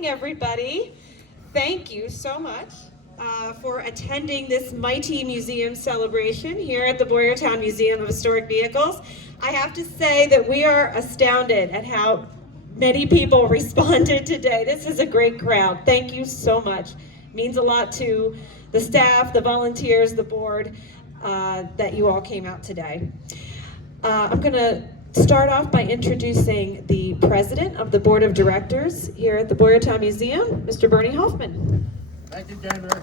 morning, everybody. Thank you so much for attending this mighty museum celebration here at the Boyertown Museum of Historic Vehicles. I have to say that we are astounded at how many people responded today. This is a great crowd. Thank you so much. It means a lot to the staff, the volunteers, the board, that you all came out today. I'm going to start off by introducing the president of the board of directors here at the Boyertown Museum, Mr. Bernie Hoffman. Thank you, Kendra.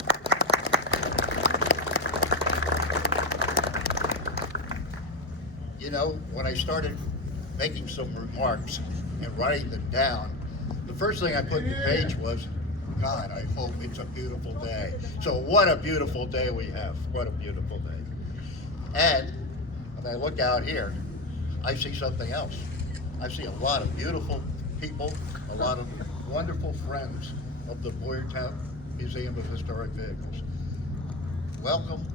You know, when I started making some remarks and writing them down, the first thing I put in the page was, God, I hope it's a beautiful day. So what a beautiful day we have. What a beautiful day. And when I look out here, I see something else. I see a lot of beautiful people, a lot of wonderful friends of the Boyertown Museum of Historic Vehicles. Welcome,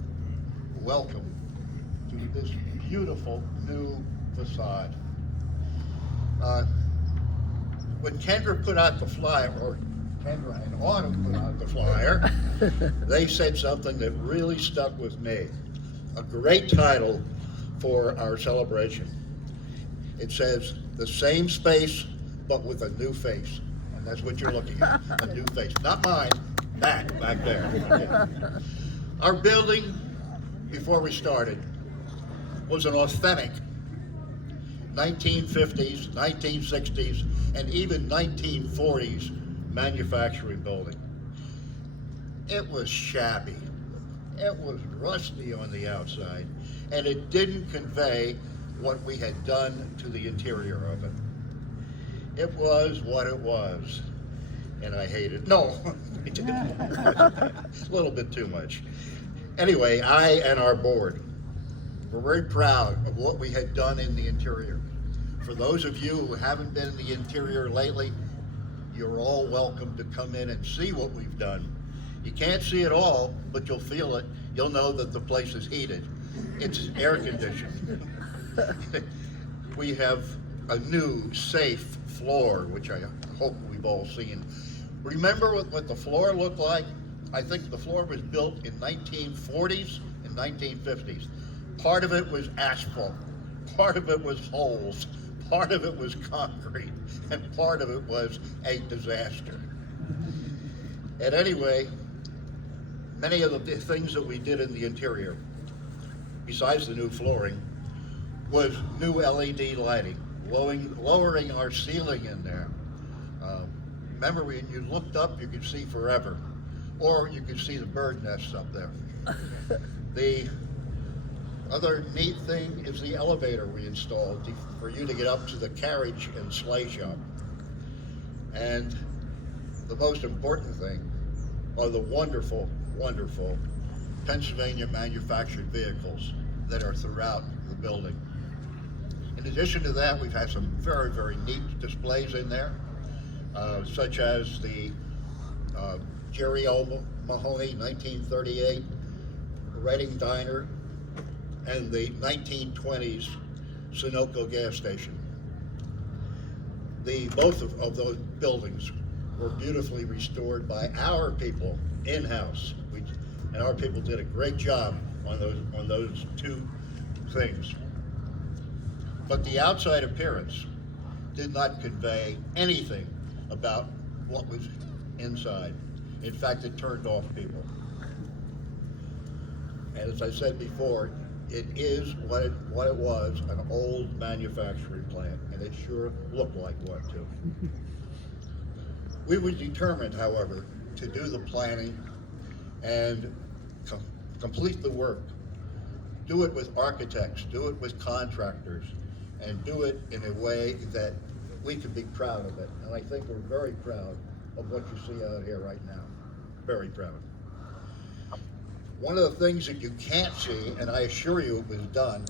welcome to this beautiful new facade. When Kendra put out the flyer, or Kendra and Autumn put out the flyer, they said something that really stuck with me. A great title for our celebration. It says, the same space, but with a new face. And that's what you're looking at, a new face. Not mine, back there. Yeah. Our building, before we started, was an authentic 1950s, 1960s, and even 1940s manufacturing building. It was shabby. It was rusty on the outside, and it didn't convey what we had done to the interior of it. It was what it was, and I hated it. No, I didn't. A little bit too much. Anyway, I and our board were very proud of what we had done in the interior. For those of you who haven't been in the interior lately, you're all welcome to come in and see what we've done. You can't see it all, but you'll feel it. You'll know that the place is heated. It's air conditioned. We have a new, safe floor, which I hope we've all seen. Remember what the floor looked like? I think the floor was built in 1940s and 1950s. Part of it was asphalt, part of it was holes, part of it was concrete, and part of it was a disaster. And anyway, many of the things that we did in the interior, besides the new flooring, was new LED lighting, lowering our ceiling in there. Remember, when you looked up, you could see forever, or you could see the bird nests up there. The other neat thing is the elevator we installed for you to get up to the carriage and sleigh shop. And the most important thing are the wonderful, wonderful Pennsylvania manufactured vehicles that are throughout the building. In addition to that, we've had some very, very neat displays in there, such as the Jerry O. Mahoney 1938 Reading Diner and the 1920s Sunoco gas station. Both of those buildings were beautifully restored by our people in-house. And our people did a great job on those two things. But the outside appearance did not convey anything about what was inside. In fact, it turned off people. And as I said before, it is what it was, an old manufacturing plant, and it sure looked like one too. We were determined, however, to do the planning and complete the work. Do it with architects, do it with contractors, and do it in a way that we can be proud of it. And I think we're very proud of what you see out here right now. Very proud. One of the things that you can't see, and I assure you it was done,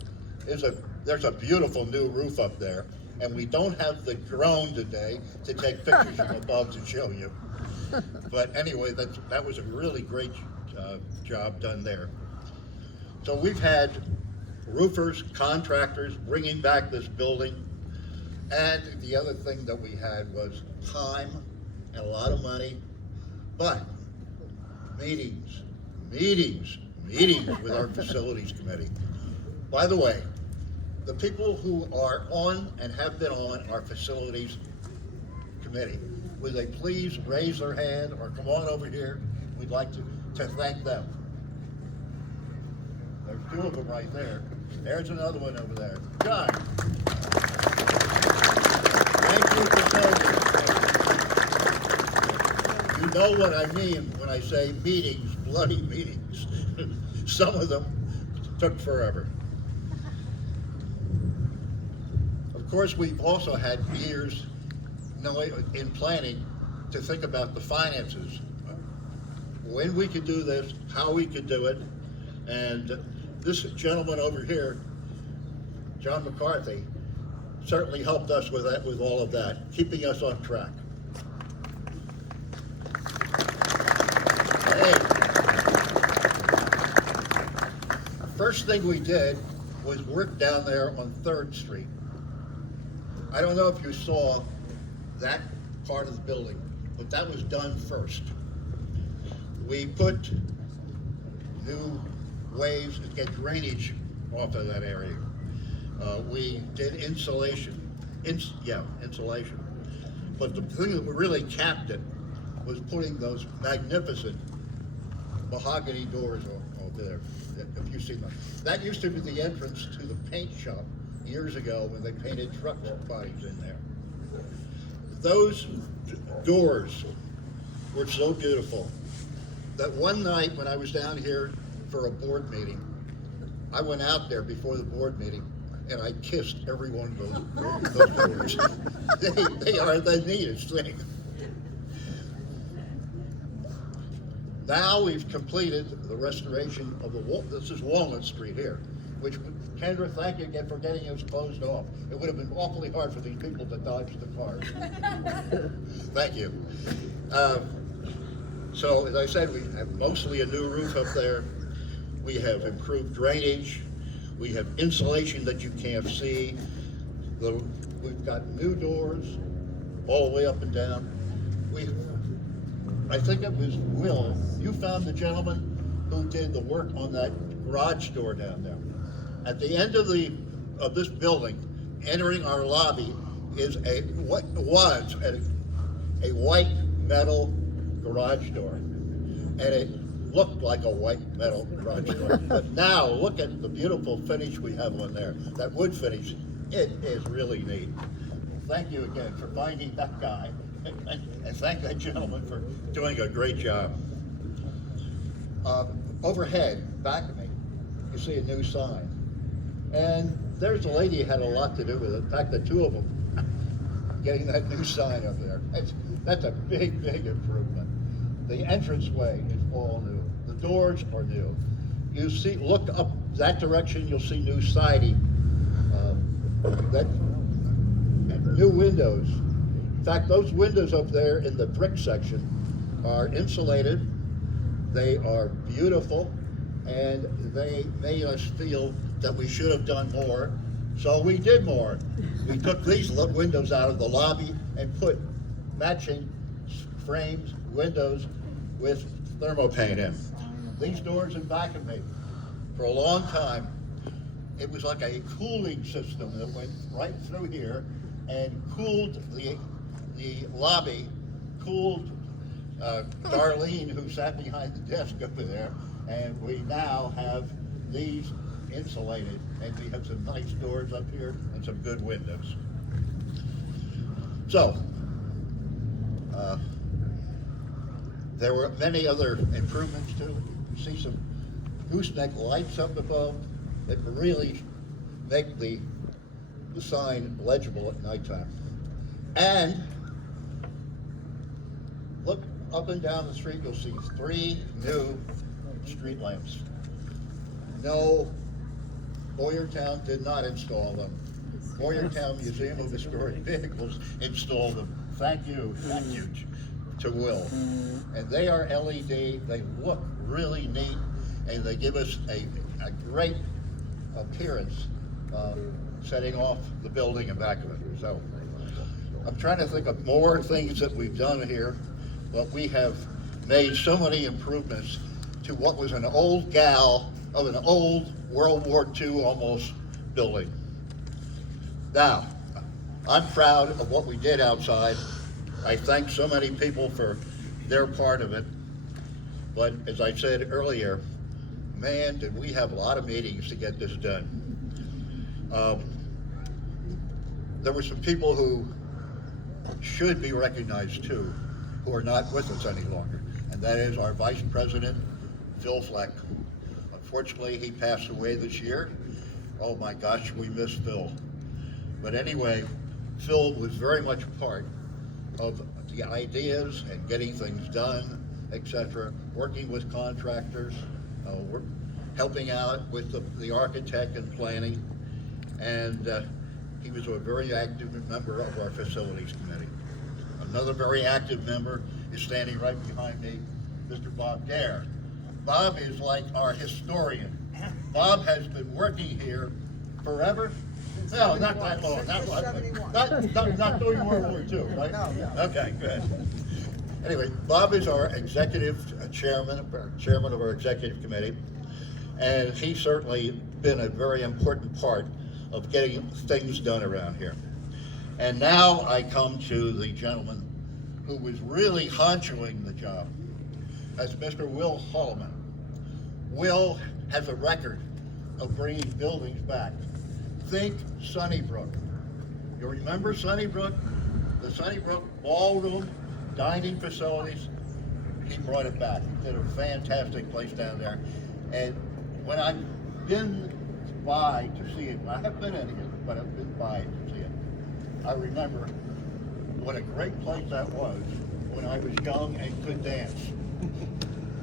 is there's a beautiful new roof up there, and we don't have the drone today to take pictures from above to show you. But anyway, that was a really great job done there. So we've had roofers, contractors bringing back this building, and the other thing that we had was time and a lot of money, but meetings, meetings, meetings with our facilities committee. By the way, the people who are on and have been on our facilities committee, would they please raise their hand or come on over here? We'd like to thank them. There's two of them right there. There's another one over there. John. Thank you for serving. You know what I mean when I say meetings, bloody meetings. Some of them took forever. Of course, we've also had years in planning to think about the finances. When we could do this, how we could do it, and this gentleman over here, John McCarthy, certainly helped us with that, with all of that, keeping us on track. Hey, first thing we did was work down there on 3rd Street. I don't know if you saw that part of the building, but that was done first. We put new ways to get drainage off of that area. We did insulation. But the thing that really capped it was putting those magnificent mahogany doors over there, if you've seen them. That used to be the entrance to the paint shop years ago when they painted truck bodies in there. Those doors were so beautiful that one night when I was down here for a board meeting, I went out there before the board meeting and I kissed every one of those doors. They are the neatest thing. Now we've completed the restoration of this is Walnut Street here, which, Kendra, thank you again for getting us closed off. It would have been awfully hard for these people to dodge the cars. Thank you. So, as I said, we have mostly a new roof up there. We have improved drainage. We have insulation that you can't see. We've got new doors all the way up and down. I think it was Will, you found the gentleman who did the work on that garage door down there. At the end of this building, entering our lobby, is what was a white metal garage door, and it looked like a white metal garage door. But now look at the beautiful finish we have on there. That wood finish, it is really neat. Thank you again for finding that guy, and thank that gentleman for doing a great job. Overhead, back of me, you see a new sign. And there's a lady who had a lot to do with it. In fact, the two of them getting that new sign up there. That's a big, big improvement. The entranceway is all new. The doors are new. You see, look up that direction, you'll see new siding. New windows. In fact, those windows up there in the brick section are insulated. They are beautiful, and they made us feel that we should have done more, so we did more. We took these windows out of the lobby and put matching frames, windows with thermopaint in. These doors in back of me, for a long time, it was like a cooling system that went right through here and cooled the lobby, cooled Darlene, who sat behind the desk over there, and we now have these insulated, and we have some nice doors up here and some good windows. So, there were many other improvements too. You see some gooseneck lights up above that really make the sign legible at nighttime. And look up and down the street, you'll see 3 new street lamps. No, Boyertown did not install them. Boyertown Museum of Historic Vehicles installed them. Thank you to Will. And they are LED, they look really neat, and they give us a great appearance setting off the building and back of it. So I'm trying to think of more things that we've done here, but we have made so many improvements to what was an old gal of an old World War II almost building. Now, I'm proud of what we did outside. I thank so many people for their part of it. But as I said earlier, man, did we have a lot of meetings to get this done. There were some people who should be recognized too, who are not with us any longer, and that is our Vice President, Phil Fleck. Unfortunately, he passed away this year. Oh my gosh, we miss Phil. But anyway, Phil was very much a part of the ideas and getting things done, etc., working with contractors, helping out with the architect and planning, and he was a very active member of our facilities committee. Another very active member is standing right behind me, Mr. Bob Dare. Bob is like our historian. Bob has been working here forever. No, not that long. Not during World War II, right? No. Okay, good. Anyway, Bob is our executive chairman of our executive committee, and he's certainly been a very important part of getting things done around here. And now I come to the gentleman who was really honchoing the job. That's Mr. Will Holloman. Will has a record of bringing buildings back. Think Sunnybrook. You remember Sunnybrook? The Sunnybrook ballroom, dining facilities. He brought it back. He did a fantastic place down there. And when I've been by to see it, I haven't been in it, but I've been by to see it, I remember what a great place that was when I was young and could dance.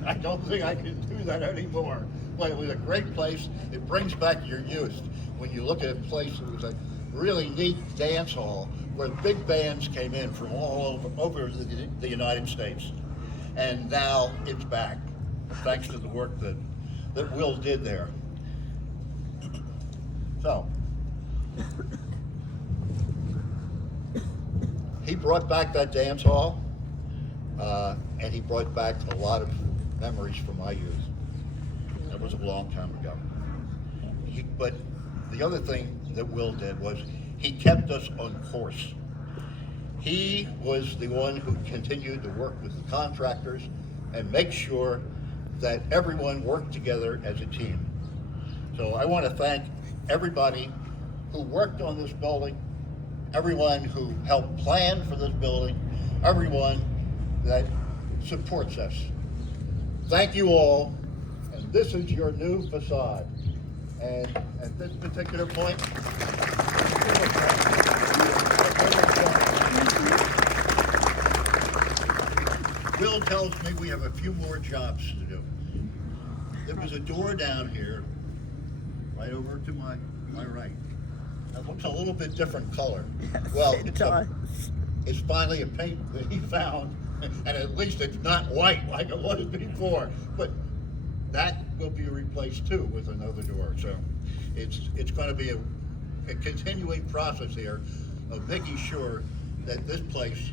I don't think I can do that anymore, but it was a great place. It brings back your youth when you look at a place that was a really neat dance hall where big bands came in from all over the United States. And now it's back, thanks to the work that Will did there. So, he brought back that dance hall, and he brought back a lot of memories from my youth. That was a long time ago. But the other thing that Will did was he kept us on course. He was the one who continued to work with the contractors and make sure that everyone worked together as a team. So I want to thank everybody who worked on this building, everyone who helped plan for this building, everyone that supports us. Thank you all, and this is your new facade. And at this particular point, Bill tells me we have a few more jobs to do. There was a door down here, right over to my right. It looks a little bit different color. Well, it's finally a paint that he found, and at least it's not white like it was before. But that will be replaced too with another door. So it's going to be a continuing process here of making sure that this place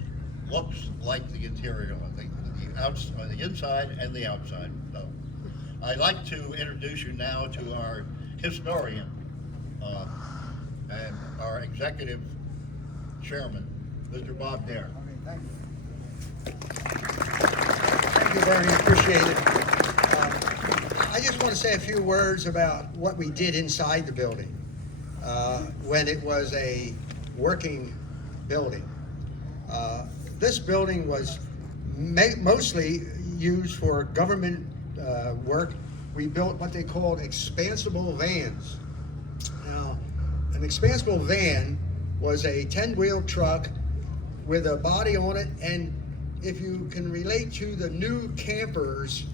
looks like the interior on the inside and the outside. So I'd like to introduce you now to our historian and our executive chairman, Mr. Bob Dare. Thank you, Bernie. Appreciate it. I just want to say a few words about what we did inside the building when it was a working building. This building was mostly used for government work. We built what they called expansible vans. Now, an expansible van was a 10-wheel truck with a body on it, and if you can relate to the new campers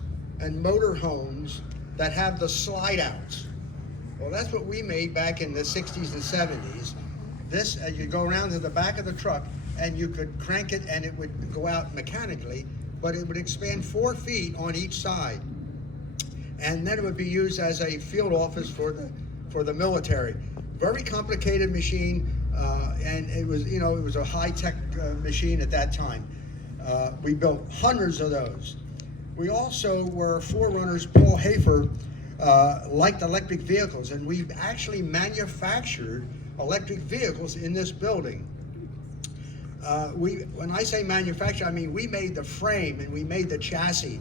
and motorhomes that have the slide outs. Well, that's what we made back in the 60s and 70s. This, you go around to the back of the truck and you could crank it and it would go out mechanically, but it would expand 4 feet on each side. And then it would be used as a field office for the military. Very complicated machine, and it was, it was a high-tech machine at that time. We built hundreds of those. We also were forerunners. Paul Hafer liked electric vehicles, and we actually manufactured electric vehicles in this building. When I say manufacture, I mean we made the frame and we made the chassis,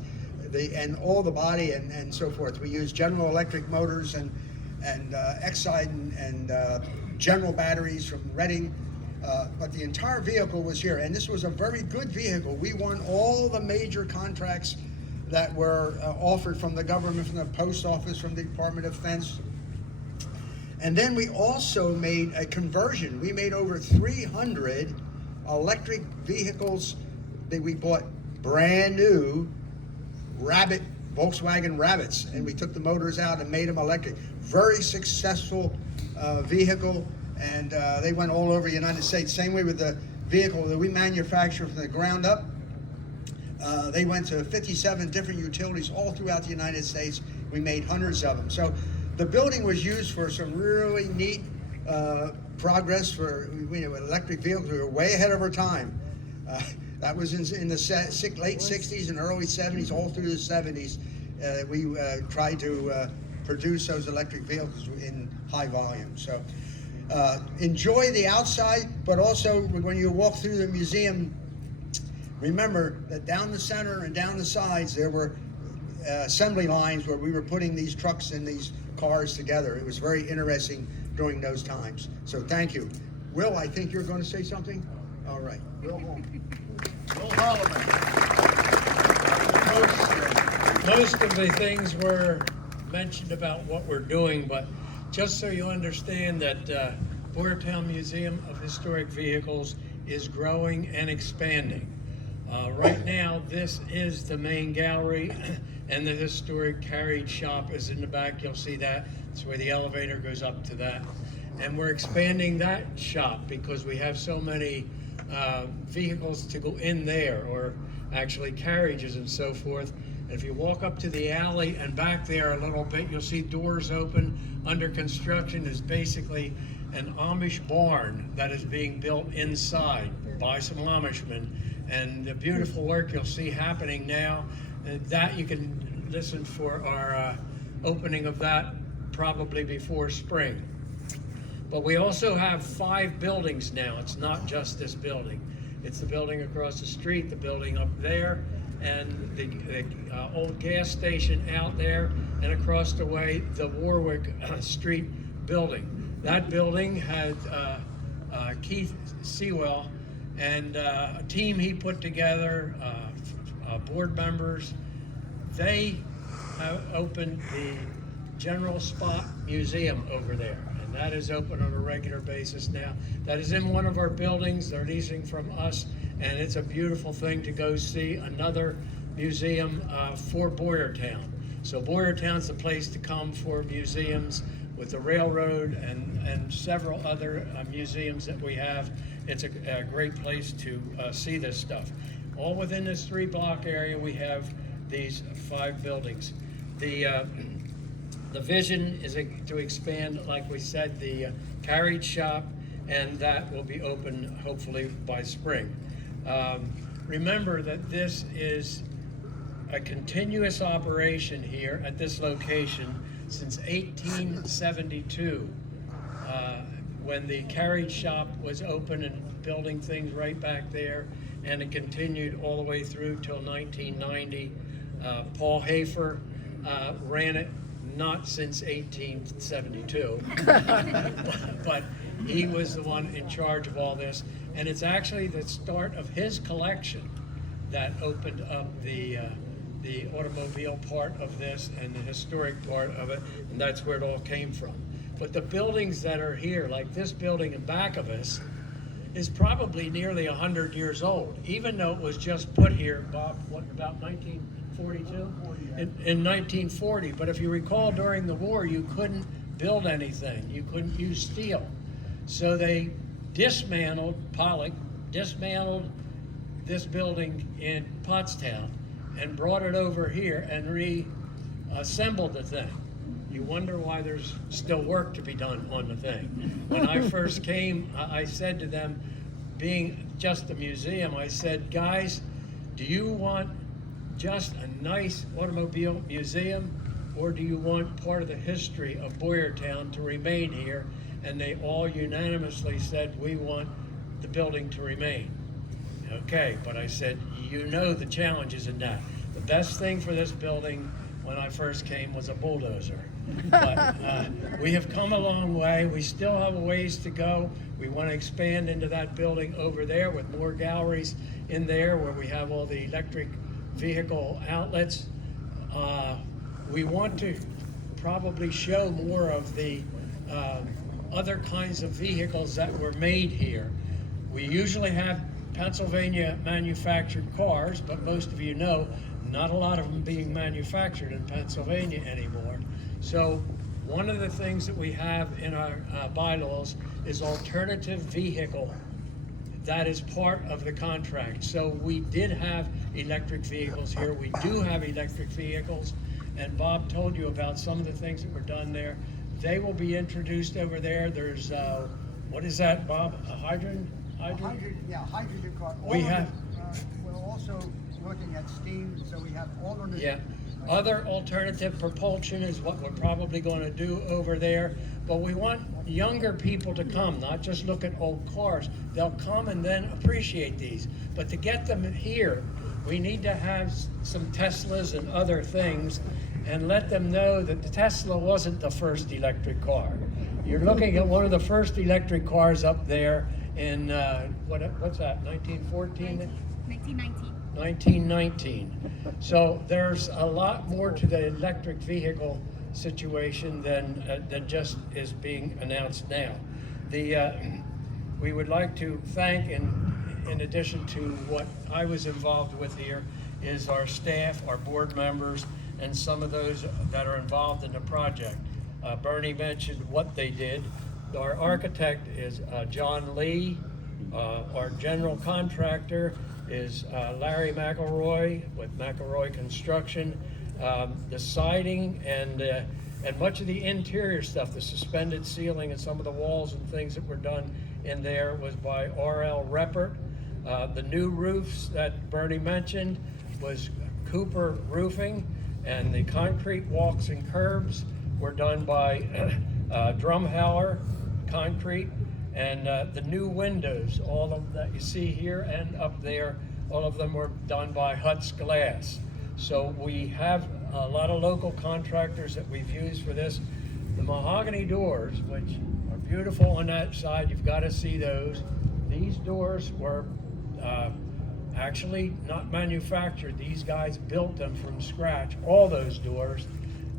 and all the body and so forth. We used General Electric motors and Exide and General batteries from Reading. But the entire vehicle was here, and this was a very good vehicle. We won all the major contracts that were offered from the government, from the post office, from the Department of Defense. And then we also made a conversion. We made over 300 electric vehicles that we bought brand new Volkswagen Rabbits, and we took the motors out and made them electric. Very successful vehicle, and they went all over the United States. Same way with the vehicle that we manufactured from the ground up. They went to 57 different utilities all throughout the United States. We made hundreds of them. So the building was used for some really neat progress for electric vehicles. We were way ahead of our time. That was in the late 60s and early 70s, all through the 70s. We tried to produce those electric vehicles in high volume. So enjoy the outside, but also when you walk through the museum, remember that down the center and down the sides there were assembly lines where we were putting these trucks and these cars together. It was very interesting during those times. So thank you. Will, I think you're going to say something? All right. Will Holloman. Most of the things were mentioned about what we're doing, but just so you understand that Boyertown Museum of Historic Vehicles is growing and expanding. Right now, this is the main gallery, and the historic carriage shop is in the back. You'll see that. That's where the elevator goes up to that. And we're expanding that shop because we have so many vehicles to go in there, or actually carriages and so forth. And if you walk up to the alley and back there a little bit, you'll see doors open. Under construction is basically an Amish barn that is being built inside by some Amishmen. And the beautiful work you'll see happening now, that you can listen for our opening of that probably before spring. But we also have 5 buildings now. It's not just this building. It's the building across the street, the building up there, and the old gas station out there, and across the way, the Warwick Street building. That building had Keith Sewell and a team he put together, board members. They have opened the General Spot Museum over there, and that is open on a regular basis now. That is in one of our buildings. They're leasing from us, and it's a beautiful thing to go see another museum for Boyertown. So Boyertown's the place to come for museums with the railroad and several other museums that we have. It's a great place to see this stuff. All within this 3-block area, we have these 5 buildings. The vision is to expand, like we said, the carriage shop, and that will be open hopefully by spring. Remember that this is a continuous operation here at this location since 1872, when the carriage shop was open and building things right back there, and it continued all the way through till 1990. Paul Hafer ran it, not since 1872, but he was the one in charge of all this, and it's actually the start of his collection that opened up the automobile part of this and the historic part of it, and that's where it all came from. But the buildings that are here, like this building in back of us, is probably nearly 100 years old, even though it was just put here, Bob, what, about 1942? In 1940. But if you recall, during the war, you couldn't build anything. You couldn't use steel. So they dismantled, Pollock dismantled this building in Pottstown and brought it over here and reassembled the thing. You wonder why there's still work to be done on the thing. When I first came, I said to them, being just a museum, I said, guys, do you want just a nice automobile museum, or do you want part of the history of Boyertown to remain here? And they all unanimously said, we want the building to remain. Okay, but I said, you know the challenges in that. The best thing for this building when I first came was a bulldozer. But we have come a long way. We still have a ways to go. We want to expand into that building over there with more galleries in there where we have all the electric vehicle outlets. We want to probably show more of the other kinds of vehicles that were made here. We usually have Pennsylvania manufactured cars, but most of you know not a lot of them being manufactured in Pennsylvania anymore. So one of the things that we have in our bylaws is alternative vehicle. That is part of the contract. So we did have electric vehicles here. We do have electric vehicles, and Bob told you about some of the things that were done there. They will be introduced over there. There's, what is that, Bob? A hydrogen hydrogen car. We have. We're also looking at steam, so we have alternative. Yeah. Other alternative propulsion is what we're probably going to do over there. But we want younger people to come, not just look at old cars. They'll come and then appreciate these. But to get them here, we need to have some Teslas and other things and let them know that the Tesla wasn't the first electric car. You're looking at one of the first electric cars up there in, what's that, 1914? 1919. 1919. So there's a lot more to the electric vehicle situation than just is being announced now. We would like to thank, in addition to what I was involved with here, is our staff, our board members, and some of those that are involved in the project. Bernie mentioned what they did. Our architect is John Lee. Our general contractor is Larry McElroy with McElroy Construction. The siding and much of the interior stuff, the suspended ceiling and some of the walls and things that were done in there was by R.L. Reppert. The new roofs that Bernie mentioned was Cooper Roofing, and the concrete walks and curbs were done by Drumhauer Concrete. And the new windows, all of them that you see here and up there, all of them were done by Huts Glass. So we have a lot of local contractors that we've used for this. The mahogany doors, which are beautiful on that side, you've got to see those. These doors were actually not manufactured. These guys built them from scratch, all those doors.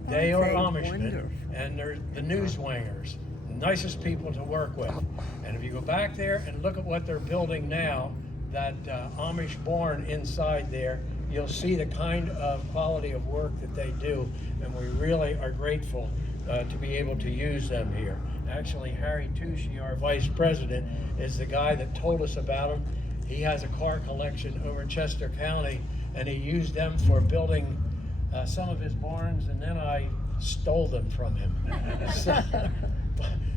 They are Amishmen, and they're the newswingers. Nicest people to work with. And if you go back there and look at what they're building now, that Amish barn inside there, you'll see the kind of quality of work that they do, and we really are grateful to be able to use them here. Actually, Harry Tucci, our vice president, is the guy that told us about them. He has a car collection over in Chester County, and he used them for building some of his barns, and then I stole them from him.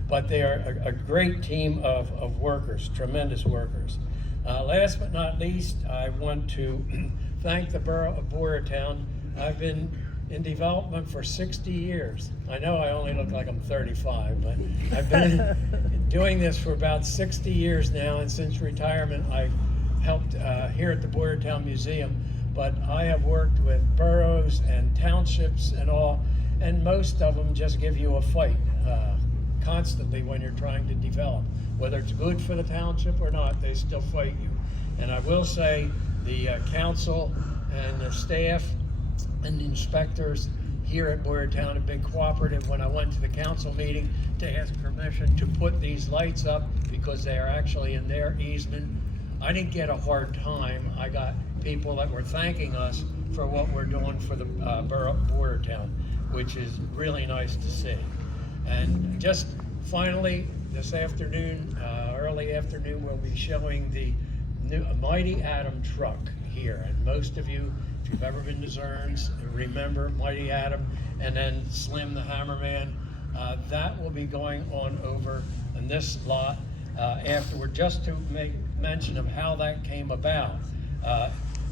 But they are a great team of workers, tremendous workers. Last but not least, I want to thank the Borough of Boyertown. I've been in development for 60 years. I know I only look like I'm 35, but I've been doing this for about 60 years now, and since retirement, I've helped here at the Boyertown Museum. But I have worked with boroughs and townships and all, and most of them just give you a fight constantly when you're trying to develop. Whether it's good for the township or not, they still fight you. And I will say the council and the staff and the inspectors here at Boyertown have been cooperative when I went to the council meeting to ask permission to put these lights up because they are actually in their easement. I didn't get a hard time. I got people that were thanking us for what we're doing for the borough of Boyertown, which is really nice to see. And just finally, this afternoon, early afternoon, we'll be showing the new Mighty Atom truck here. And most of you, if you've ever been to Zerns, remember Mighty Atom, and then Slim the Hammerman. That will be going on over in this lot afterward, just to make mention of how that came about.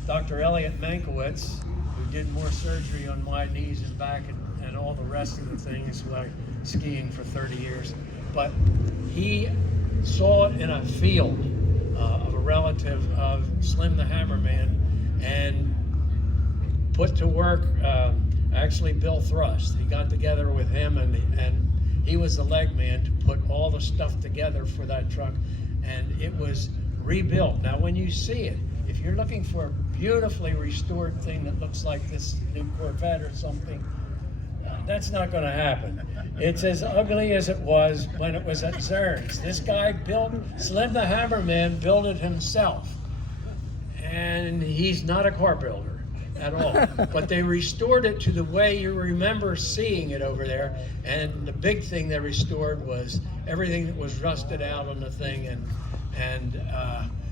Dr. Elliot Mankiewicz, who did more surgery on my knees and back and all the rest of the things, like skiing for 30 years, but he saw it in a field of a relative of Slim the Hammerman and put to work actually Bill Thrust. He got together with him and he was the leg man to put all the stuff together for that truck, and it was rebuilt. Now when you see it, if you're looking for a beautifully restored thing that looks like this new Corvette or something, that's not going to happen. It's as ugly as it was when it was at Zern's. This guy Slim the Hammerman built it himself, and he's not a car builder at all. But they restored it to the way you remember seeing it over there, and the big thing they restored was everything that was rusted out on the thing, and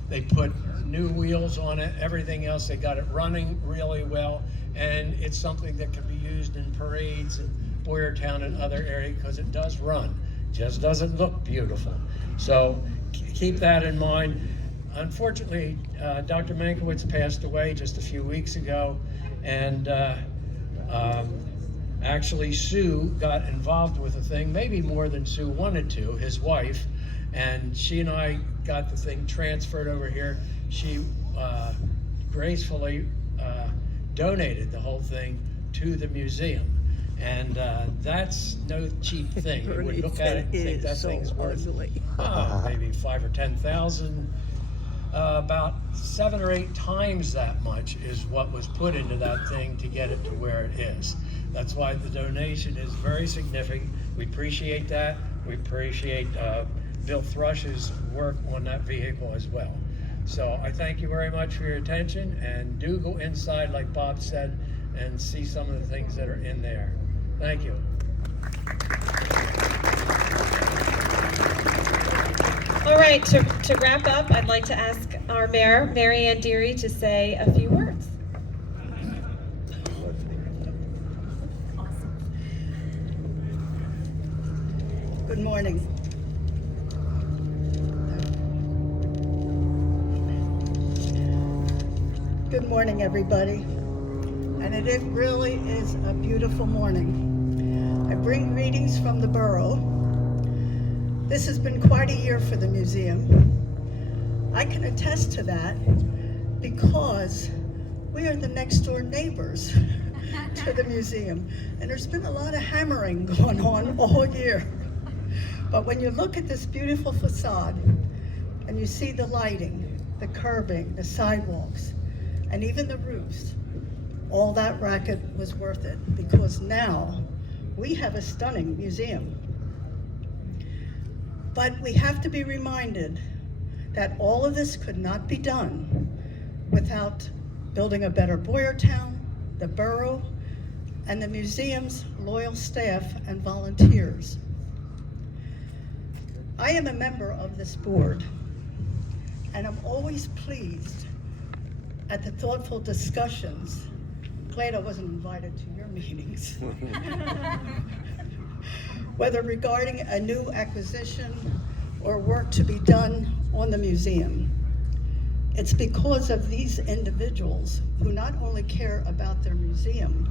they put new wheels on it, everything else. They got it running really well, and it's something that can be used in parades and Boyertown and other areas because it does run. Just doesn't look beautiful. So keep that in mind. Unfortunately, Dr. Mankiewicz passed away just a few weeks ago, and actually Sue got involved with the thing, maybe more than Sue wanted to, his wife, and she and I got the thing transferred over here. She gracefully donated the whole thing to the museum, and that's no cheap thing. You would look at it and think that thing's worth maybe $5,000 or $10,000. About 7 or 8 times that much is what was put into that thing to get it to where it is. That's why the donation is very significant. We appreciate that. We appreciate Bill Thrush's work on that vehicle as well. So I thank you very much for your attention, and do go inside, like Bob said, and see some of the things that are in there. Thank you. All right, to wrap up, I'd like to ask our mayor, Mary Ann Deary, to say a few words. Good morning. Good morning, everybody. And it really is a beautiful morning. I bring greetings from the borough. This has been quite a year for the museum. I can attest to that because we are the next door neighbors to the museum. And there's been a lot of hammering going on all year. But when you look at this beautiful facade and you see the lighting, the curbing, the sidewalks, and even the roofs, all that racket was worth it, because now we have a stunning museum. But we have to be reminded that all of this could not be done without building a better Boyertown, the borough, and the museum's loyal staff and volunteers. I am a member of this board, and I'm always pleased at the thoughtful discussions. Glad I wasn't invited to your meetings. Whether regarding a new acquisition or work to be done on the museum. It's because of these individuals who not only care about their museum,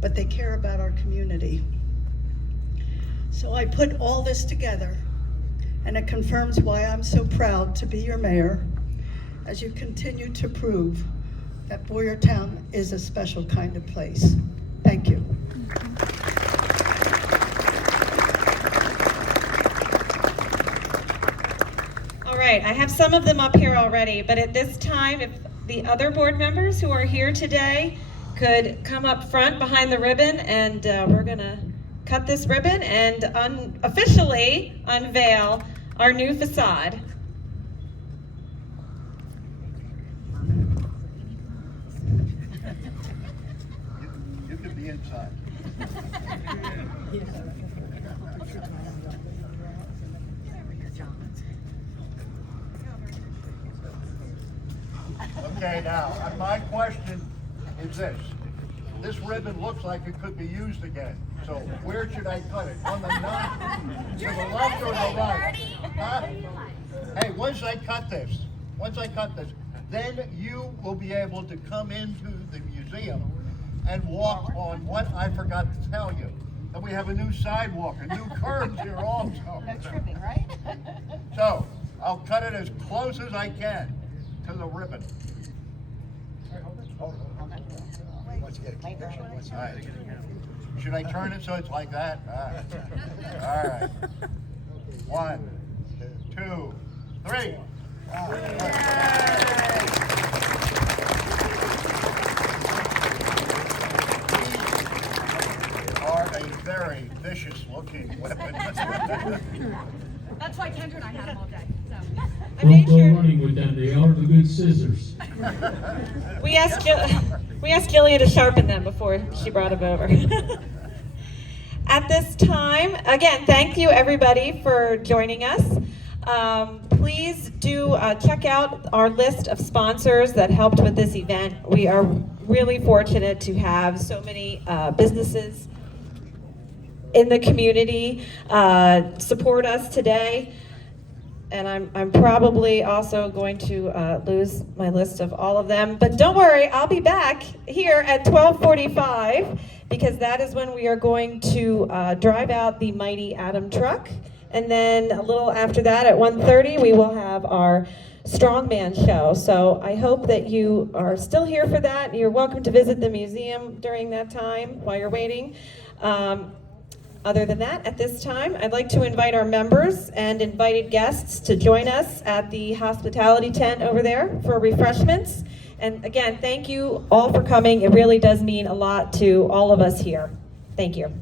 but they care about our community. So I put all this together, and it confirms why I'm so proud to be your mayor, as you continue to prove that Boyertown is a special kind of place. Thank you. All right, I have some of them up here already, but at this time, if the other board members who are here today could come up front behind the ribbon, and we're gonna cut this ribbon and officially unveil our new facade. You could be inside. Okay, now, my question is this. This ribbon looks like it could be used again. So where should I cut it? On the to the left or the right? Huh? Hey, once I cut this, once I cut this, then you will be able to come into the museum and walk on what I forgot to tell you. And we have a new sidewalk, a new curbs here also. No tripping, right? So, I'll cut it as close as I can to the ribbon. Once you get a picture, once you- All right. Should I turn it so it's like that? All right. 1, 2, 3. These are a very vicious looking weapon. That's why Kendra and I had them all day. So. I made Don't go sure running with them, they are the good scissors. we asked Jillian to sharpen them before she brought them over. At this time, again, thank you everybody for joining us. Please do check out our list of sponsors that helped with this event. We are really fortunate to have so many businesses in the community support us today. And I'm probably also going to lose my list of all of them. But don't worry, I'll be back here at 12:45 because that is when we are going to drive out the mighty Atom truck. And then a little after that at 1:30, we will have our Strongman show. So I hope that you are still here for that. You're welcome to visit the museum during that time while you're waiting. Other than that, at this time, I'd like to invite our members and invited guests to join us at the hospitality tent over there for refreshments. And again, thank you all for coming. It really does mean a lot to all of us here. Thank you.